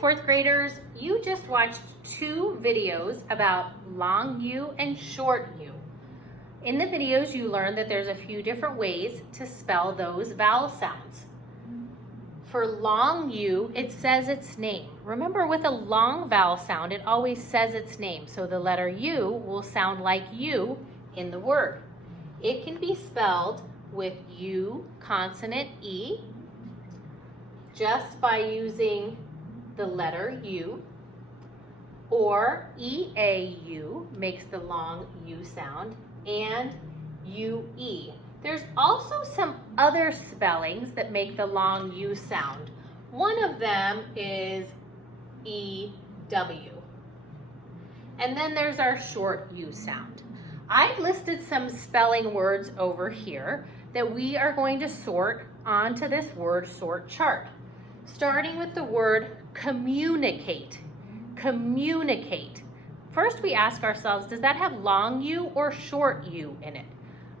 fourth graders, you just watched two videos about long U and short U. In the videos, you learned that there's a few different ways to spell those vowel sounds. For long U, it says its name. Remember, with a long vowel sound, it always says its name. So the letter U will sound like U in the word. It can be spelled with U consonant E, just by using the letter U, or EAU makes the long U sound, and UE. There's also some other spellings that make the long U sound. One of them is EW. And then there's our short U sound. I've listed some spelling words over here that we are going to sort onto this word sort chart. Starting with the word communicate. Communicate. First we ask ourselves, does that have long U or short U in it?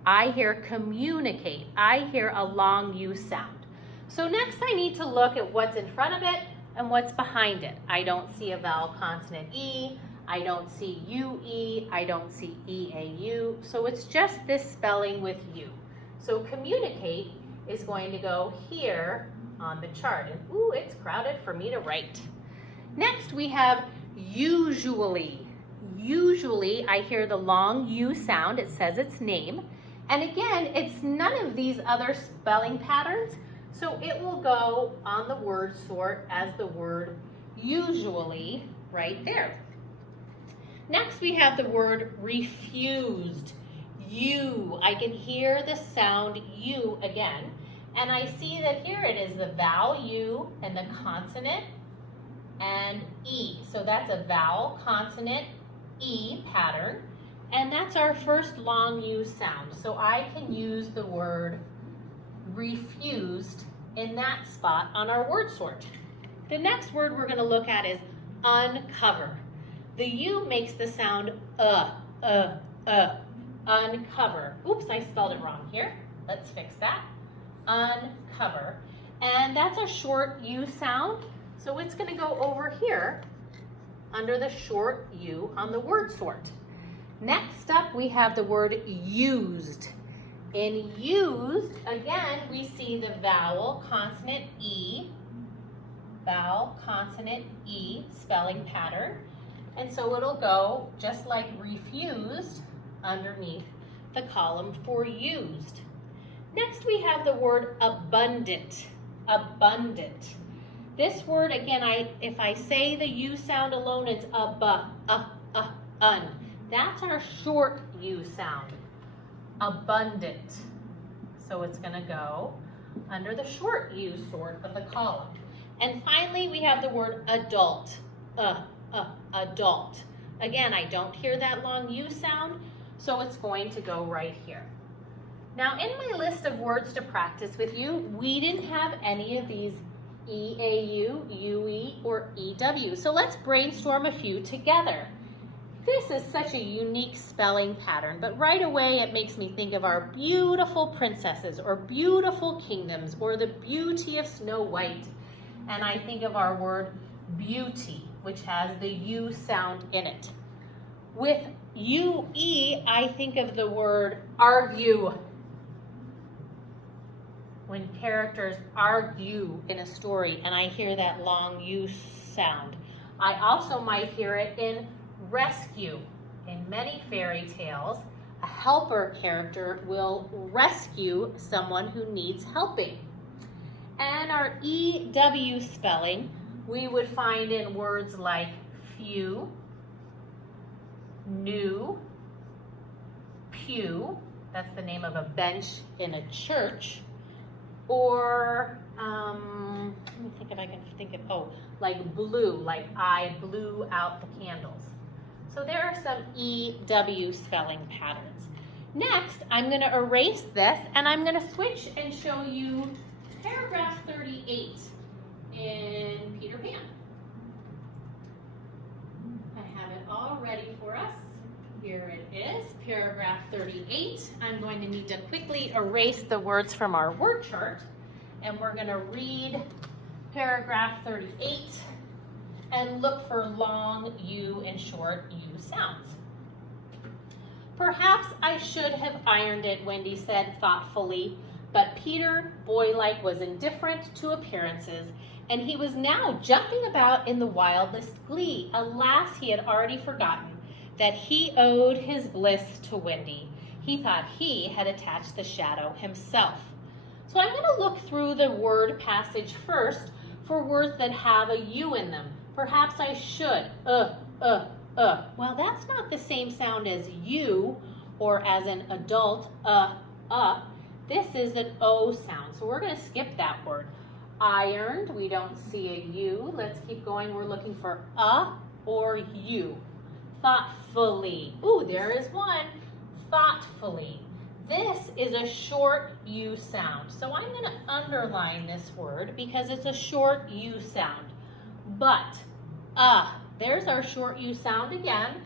I hear communicate. I hear a long U sound. So next I need to look at what's in front of it and what's behind it. I don't see a vowel consonant E. I don't see UE. I don't see EAU. So it's just this spelling with U. So communicate is going to go here on the chart. And ooh, it's crowded for me to write. Next we have usually. Usually I hear the long U sound. It says its name. And again, it's none of these other spelling patterns. So it will go on the word sort as the word usually right there. Next we have the word refused. U. I can hear the sound U again. And I see that here it is the vowel U and the consonant and E. So that's a vowel, consonant, E pattern. And that's our first long U sound. So I can use the word refused in that spot on our word sort. The next word we're going to look at is uncover. The U makes the sound uncover. Oops, I spelled it wrong here. Let's fix that. Uncover. And that's a short U sound, so it's going to go over here under the short U on the word sort. Next up, we have the word used. In used, again, we see the vowel, consonant E, vowel, consonant E spelling pattern. And so it'll go just like refused underneath the column for used. Next we have the word abundant. Abundant. This word, again, if I say the U sound alone, it's un. That's our short U sound. Abundant. So it's going to go under the short U sort of the column. And finally, we have the word adult. Adult. Again, I don't hear that long U sound, so it's going to go right here. Now, in my list of words to practice with you, we didn't have any of these EAU, UE, or EW. So let's brainstorm a few together. This is such a unique spelling pattern, but right away it makes me think of our beautiful princesses or beautiful kingdoms or the beauty of Snow White. And I think of our word beauty, which has the U sound in it. With UE, I think of the word argue. When characters argue in a story and I hear that long U sound. I also might hear it in rescue. In many fairy tales, a helper character will rescue someone who needs helping. And our EW spelling we would find in words like few, new, pew, that's the name of a bench in a church, or let me think if I can think of, like blue, like I blew out the candles. So there are some EW spelling patterns. Next, I'm going to erase this and I'm going to switch and show you paragraph 38 in Peter Pan. I have it all ready for us. Here it is, paragraph 38. I'm going to need to quickly erase the words from our word chart, and we're going to read paragraph 38. and look for long U and short U sounds. Perhaps I should have ironed it, Wendy said thoughtfully, but Peter, boy-like, was indifferent to appearances, and he was now jumping about in the wildest glee. Alas, he had already forgotten that he owed his bliss to Wendy. He thought he had attached the shadow himself. So I'm going to look through the word passage first for words that have a U in them. Perhaps I should. Well, that's not the same sound as you or as an adult, This is an O sound, so we're going to skip that word. Ironed, we don't see a U. Let's keep going. We're looking for a or U. Thoughtfully. Ooh, there is one. Thoughtfully. This is a short U sound. So I'm going to underline this word because it's a short U sound. But, there's our short U sound again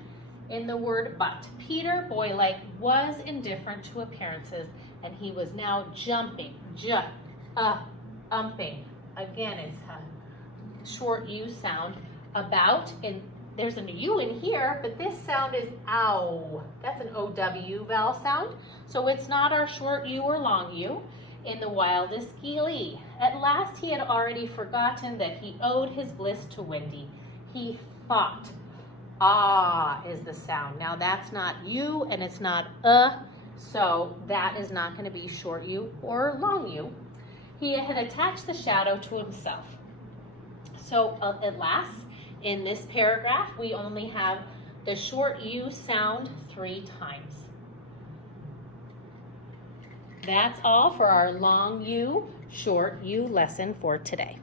in the word but. Peter, boy-like, was indifferent to appearances, and he was now jumping, umping. Again, it's a short U sound. About, and there's a U in here, but this sound is ow. That's an OW vowel sound. So it's not our short U or long U. In the wildest glee. At last he had already forgotten that he owed his bliss to Wendy. He thought. Ah is the sound. Now that's not U and it's not so that is not going to be short U or long U. He had attached the shadow to himself. So at last, in this paragraph, we only have the short U sound 3 times. That's all for our long U, short U lesson for today.